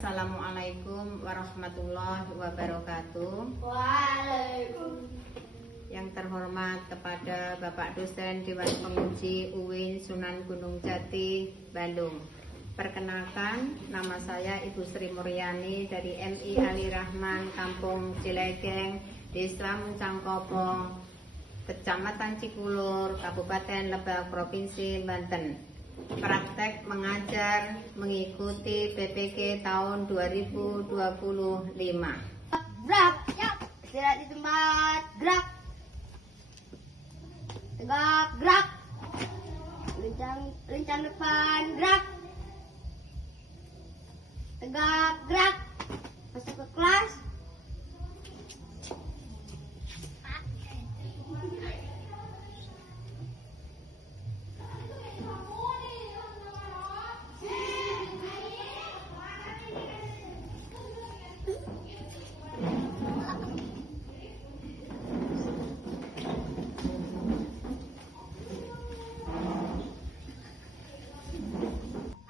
Assalamualaikum warahmatullahi wabarakatuh. Waalaikumsalam. Yang terhormat kepada Bapak Dosen Dewan Penguji UIN Sunan Gunung Jati, Bandung. Perkenalkan, nama saya Ibu Sri Muryani dari MI Ali Rahman, Kampung Cilegeng, Desa Muncangkopo, Kecamatan Cikulur, Kabupaten Lebak, Provinsi Banten. Praktek mengajar mengikuti PPK tahun 2025. Gerak, istirahat di tempat. Gerak, tegak, gerak, lincang depan. Gerak, tegak, gerak, masuk ke kelas.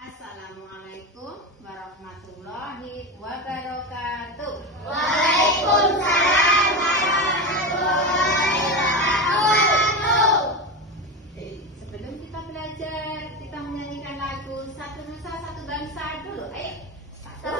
Assalamualaikum warahmatullahi wabarakatuh. Waalaikumsalam warahmatullahi wabarakatuh. Sebelum kita belajar, kita menyanyikan lagu Satu Nusa Satu Bangsa dulu. Ayo. Satu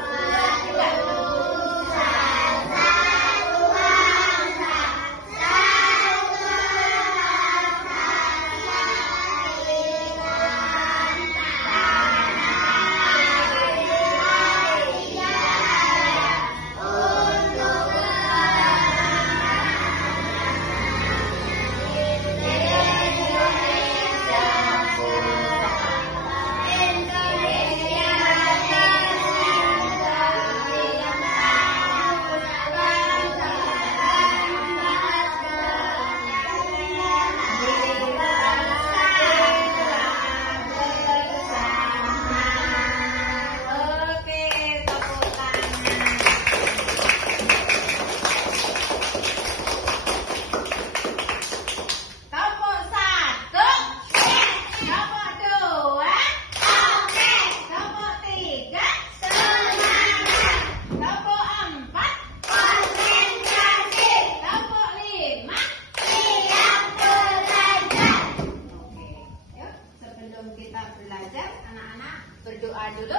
berdoa dulu.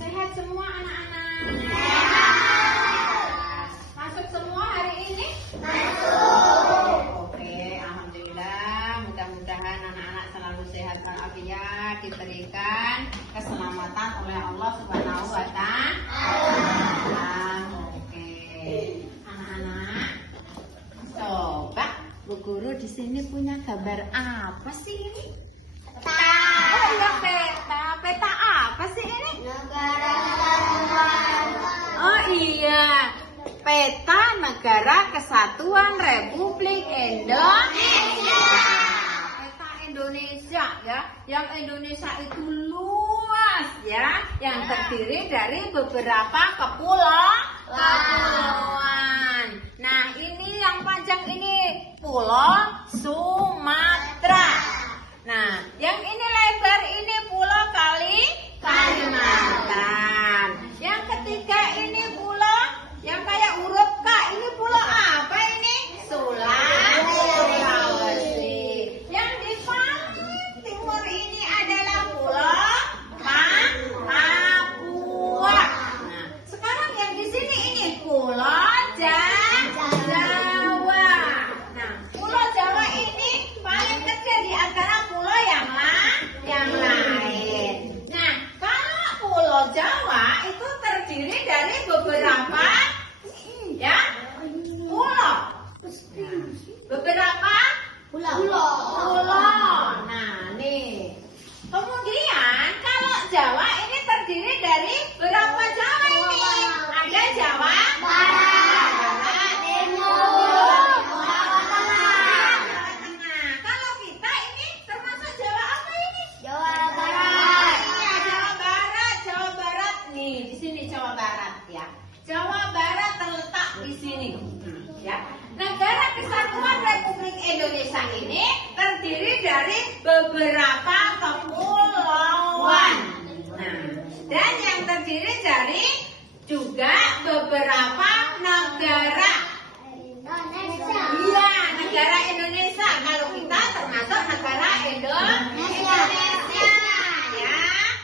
Sehat semua anak-anak? Masuk semua hari ini? Masuk. Oke, alhamdulillah. Mudah-mudahan anak-anak selalu sehat walafiat, diberikan keselamatan oleh Allah Subhanahu wa Ta'ala. Oke. Anak-anak, coba Bu Guru di sini punya gambar apa sih ini? Oh iya, peta. Peta apa sih ini? Negara Kesatuan. Oh iya, peta Negara Kesatuan Republik Indonesia. Peta Indonesia ya, yang Indonesia itu luas ya, yang terdiri dari beberapa kepulauan. Nah ini yang panjang ini Pulau Sumatera. Nah, yang ini lebar ini Pulau Kalimantan. Yang ketiga beberapa kepulauan. Nah, dan yang terdiri dari juga beberapa negara. Iya, negara Indonesia. Kalau kita termasuk negara Indonesia. Ya.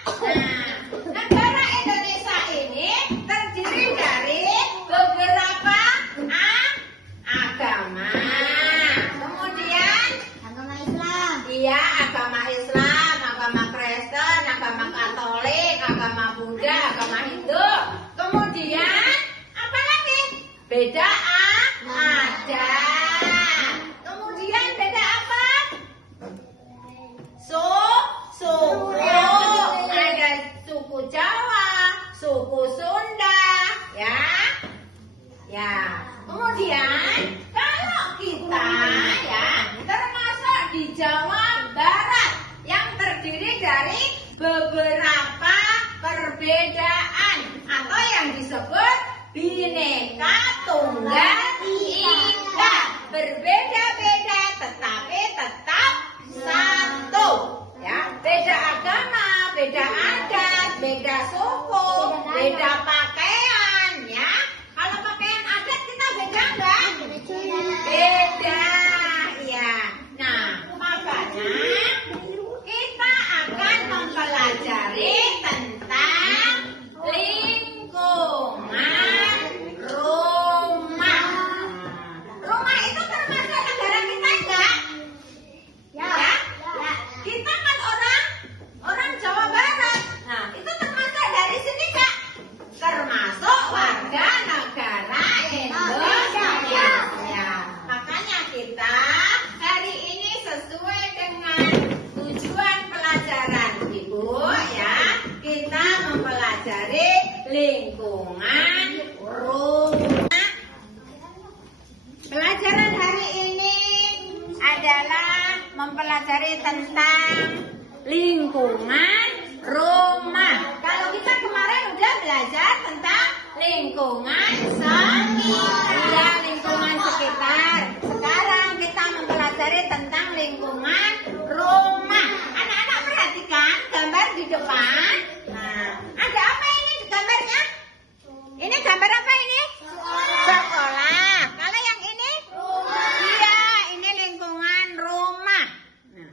Nah, negara Indonesia ini terdiri dari beberapa agama. Kemudian Agama Islam. iya, agama Islam, agama Kristen, agama Katolik, agama Buddha, agama Hindu. Kemudian apa lagi? Beda ada. Kemudian beda apa? Suku. Ada suku Jawa, suku Sunda, ya. Ya. Kemudian kalau kita ya termasuk di Jawa Barat yang terdiri dari beberapa perbedaan atau yang disebut Bhinneka Tunggal Ika. Berbeda-beda tetapi tetap satu. Ya, beda agama, beda adat, beda suku, beda pakaian, ya. Kalau pakaian adat kita beda enggak? Beda, ya. Nah, makanya kita akan mempelajari tentang lingkungan rumah. Rumah itu termasuk negara kita enggak? Ya. Kita kan orang Jawa Barat. Nah, itu termasuk dari sini enggak? Termasuk warga negara Indonesia. Ya. Makanya kita hari ini sesuai dengan tujuan pelajaran Ibu ya, kita mempelajari lingkungan rumah. Pelajaran hari ini adalah mempelajari tentang lingkungan rumah. Kalau kita kemarin udah belajar tentang lingkungan sekitar, lingkungan sekitar. Sekarang kita mempelajari tentang lingkungan rumah. Anak-anak perhatikan gambar di depan. Nah, ada apa ini di gambarnya? Ini gambar apa ini? Sekolah. Kalau yang ini? Iya, ini lingkungan rumah. Nah,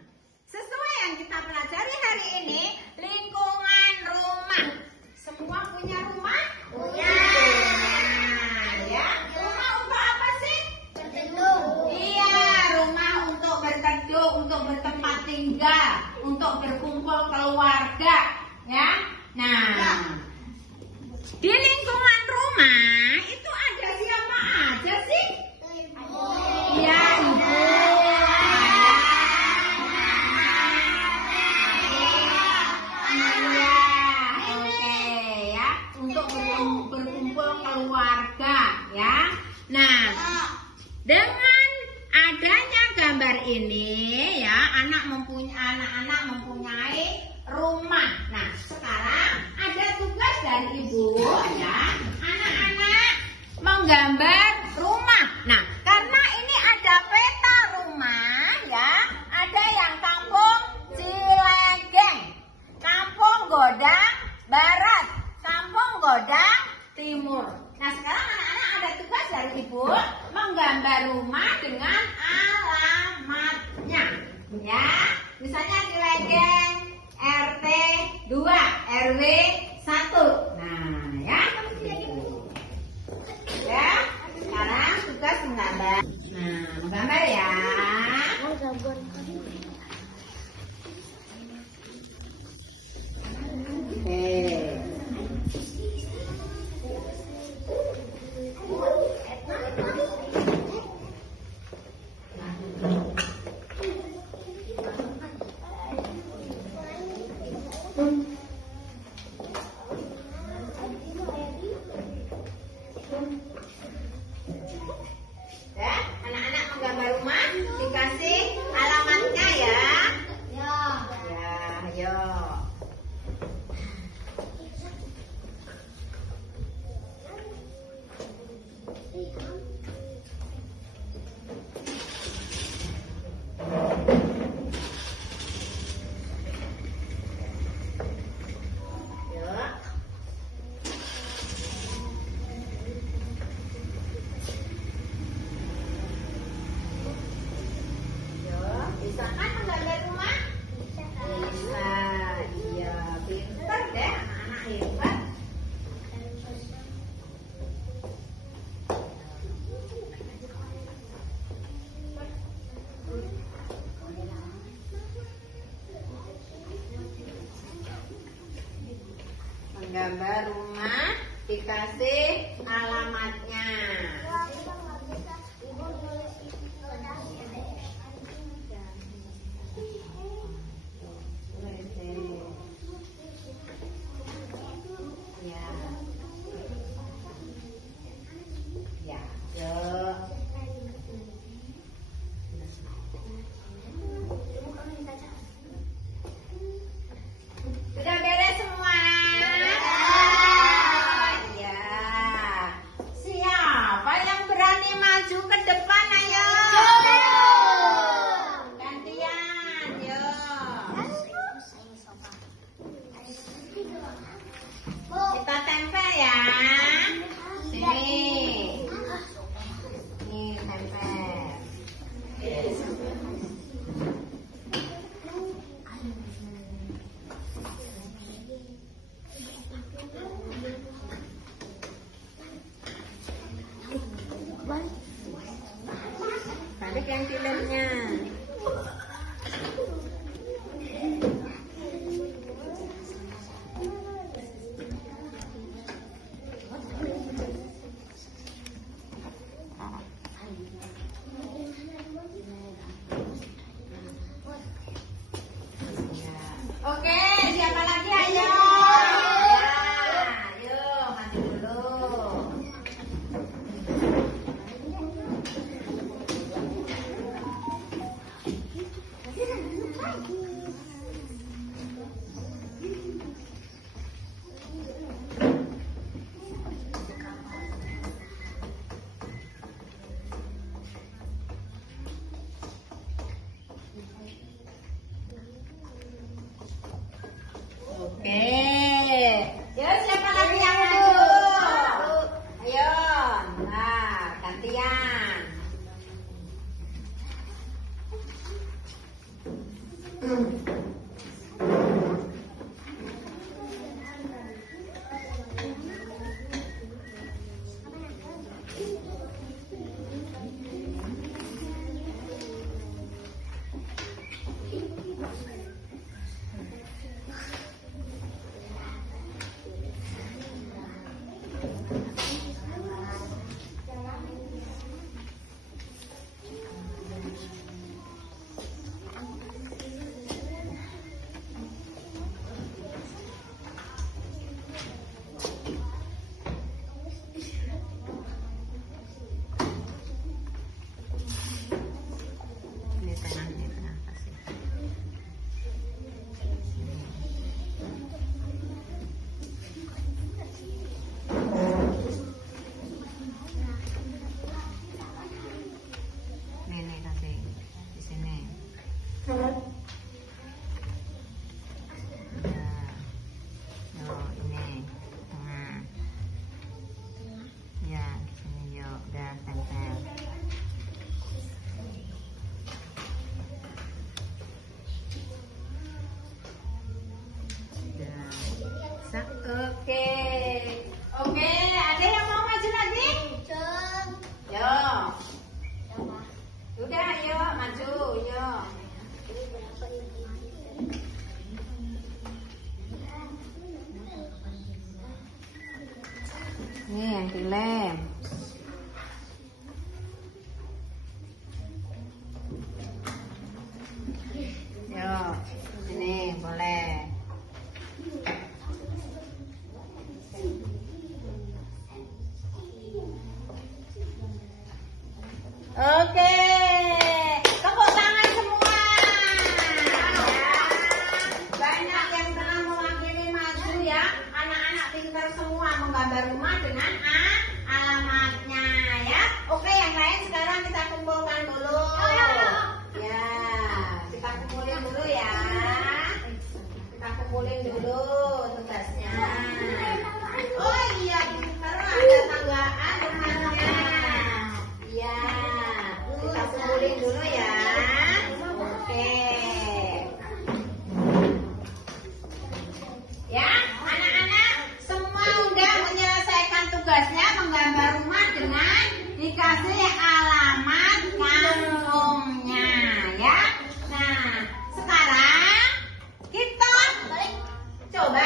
sesuai yang kita pelajari hari ini, lingkungan rumah. Semua punya rumah? Punya. Ya, rumah untuk apa sih? Iya, rumah untuk berteduh, untuk bertempat tinggal, untuk berkumpul keluarga, ya. Nah, di lingkungan rumah itu ada siapa aja sih? Iya, ibu. Iya, oke ya. Untuk berkumpul keluarga, ya. Nah, dengan adanya gambar ini, ya, anak-anak mempunyai rumah. Nah, sekarang ada tugas dari ibu, ya. Anak-anak menggambar rumah. Nah, karena ini ada peta rumah, ya. Ada yang kampung Cilegeng, kampung Godang Barat, kampung Godang Timur. Nah, sekarang anak-anak ada tugas dari ibu menggambar rumah dengan alamatnya, ya. Misalnya Cilegeng RT 2 RW 1. Nah, ya. Ya. Sekarang tugas menggambar. Nah, menggambar ya. Oke. Ya, anak-anak menggambar rumah dikasih alamatnya ya. Ya, ayo. gambar rumah, dikasih alamatnya. Ya, yuk. Sudah beres semua? Ya. Siapa yang berani maju ke depan? Ayo. Gantian, yuk. Kita tempel ya. Sini. Nih, tempel. Balik yang filmnya. Oke, siapa lagi? Ayo. Ya, ayo maju dulu. Oke. Yuk, siapa lagi yang maju? Ayo. Nah, gantian. Ini tengah kasih. Nih kasih di sini. Nah, yuk ini tengah. Ya, di sini yuk, udah tempel. Oke. Oke, ada yang mau maju lagi? Yuk. Udah, yuk maju, yuk. Ini yang dilem. Yuk, ini boleh. Oke, tepuk tangan semua. Ya, banyak yang telah mewakili maju ya. Anak-anak pintar semua menggambar rumah dengan alamatnya ya. Oke, yang lain sekarang kita kumpulkan dulu. Ya, kita kumpulin dulu ya. Kita kumpulin dulu tugasnya. Oh iya, karena ada tanggaan rumahnya. Ya, kita kumpulin dulu ya. Oke. Ya, anak-anak semua udah menyelesaikan tugasnya menggambar rumah dengan dikasih alamat kampungnya ya. Nah, sekarang kita coba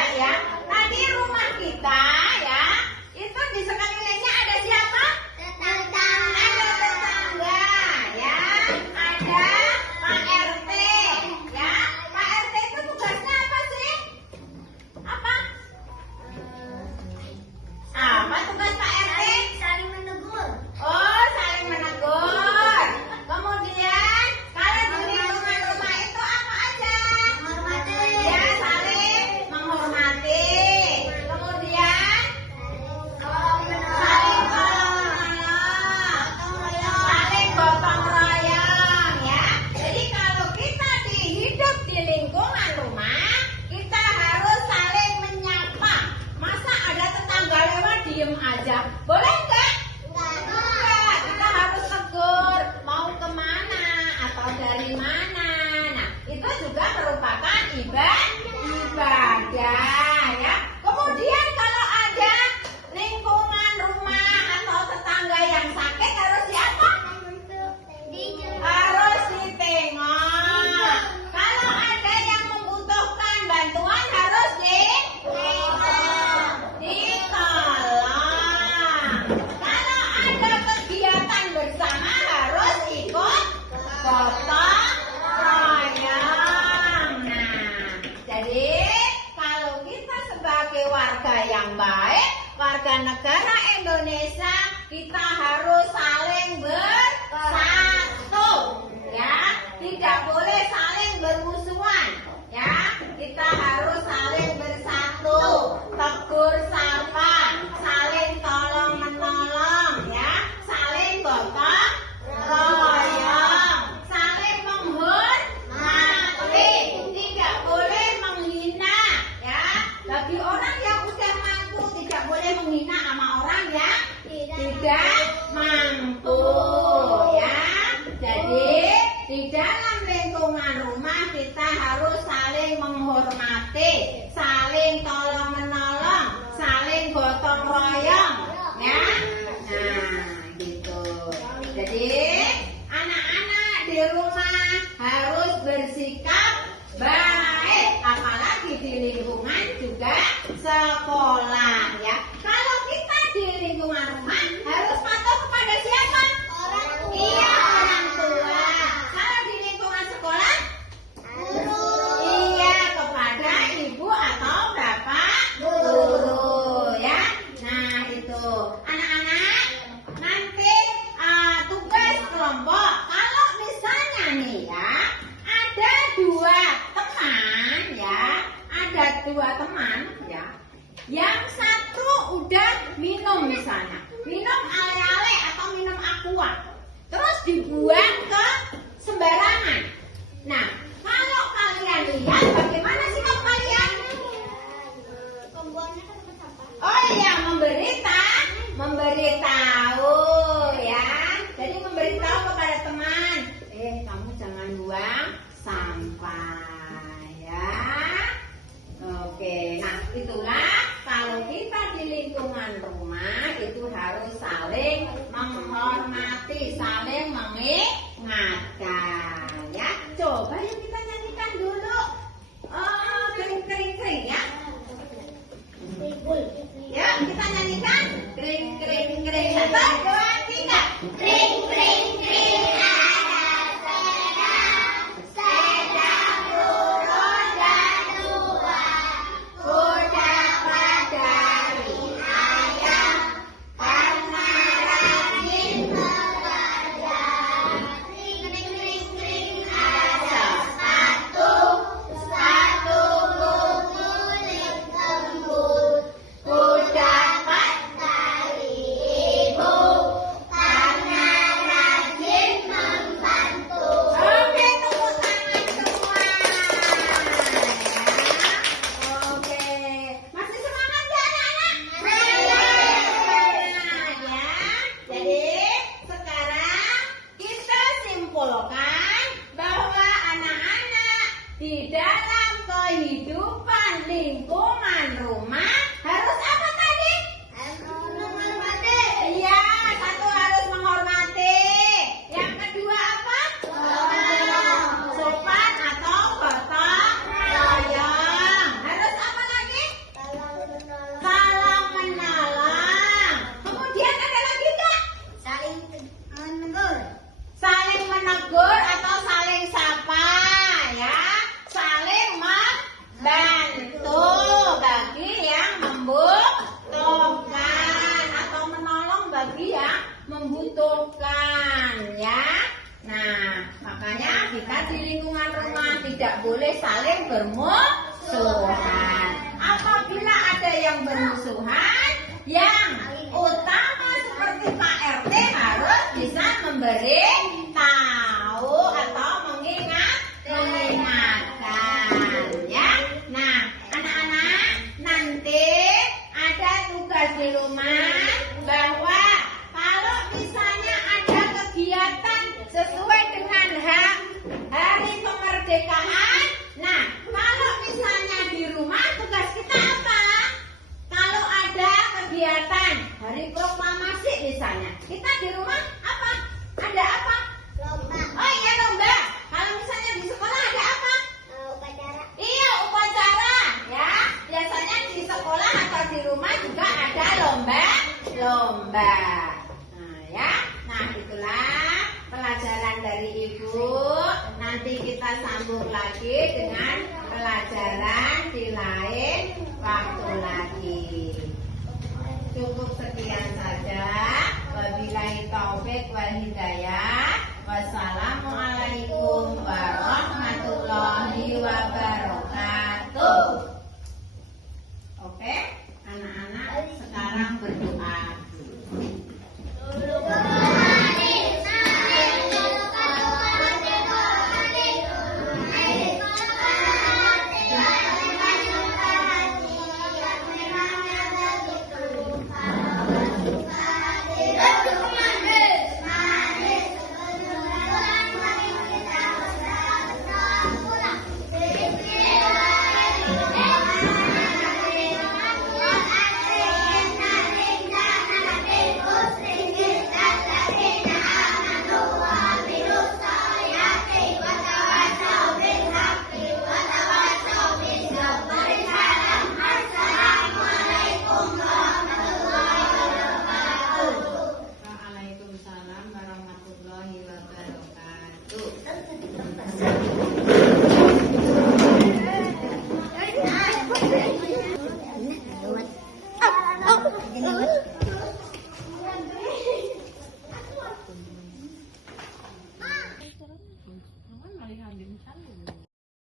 warga negara Indonesia, kita harus saling bersatu, ya. Tidak boleh saling bermusuhan, ya. Kita harus saling bersatu, tegur sapa, saling tolong menolong, ya. Saling gotong royong, saling menghormati, tidak boleh menghina, ya. Bagi orang yang udah mampu tidak boleh menghina sama orang yang tidak mampu, ya. Jadi di dalam lingkungan rumah kita harus saling menghormati, saling tolong menolong, saling gotong royong, ya. Nah, gitu. Jadi anak-anak di rumah harus bersikap baik, apalagi di lingkungan juga sekolah, ya. Kalau kita di lingkungan rumah harus patuh kepada siapa? Iya, orang tua. Kalau di lingkungan sekolah, iya, kepada ibu atau bapak guru, ya. Nah, itu anak-anak nanti tugas kelompok. Kalau misalnya nih, ya, ada dua teman, ya, ada dua teman, ya. Yang satu udah minum misalnya, minum ale-ale atau minum aqua, terus dibuang ke sembarangan. Nah, kalau kalian lihat, bagaimana sikap kalian? Pembuangnya ke tempat sampah. Oh iya, memberitahu, ya. Jadi memberitahu kepada teman, kamu jangan buang sampah, ya. Oke, nah itulah kalau kita di lingkungan rumah itu harus saling menghormati, saling mengingatkan, ya. Coba yuk kita nyanyikan dulu. Kering kering kering, ya. Ya, kita nyanyikan kering kering kering. 1, 2, 3. Kering kering kering. Di dalam kehidupan lingkungan rumah harus apa tadi? Menghormati. Iya, satu harus menghormati. Yang kedua apa? Sopan atau gotong royong. Harus apa lagi? Saling menolong. Kemudian ada lagi nggak? Saling menegur. Saling menegur atau saling sapa, ya. Saling membantu bagi yang membutuhkan atau menolong bagi yang membutuhkan, ya. Nah, makanya kita di lingkungan rumah tidak boleh saling bermusuhan. Apabila ada yang bermusuhan, yang utama seperti Pak RT harus bisa memberi tahu atau mengingatkan, ya. Nah, anak-anak nanti ada tugas di rumah bahwa kalau misalnya ada kegiatan sesuai dengan hari kemerdekaan, nah kalau misalnya di rumah tugas kita apa? Kalau ada kegiatan hari proklamasi misalnya, kita di rumah apa? Ada apa? Lomba. Oh iya, lomba. Kalau misalnya di sekolah ada apa? Upacara. Iya, upacara, ya. Biasanya di sekolah atau di rumah juga ada lomba. Nah, ya. Nah, itulah pelajaran dari Ibu. Nanti kita sambung lagi dengan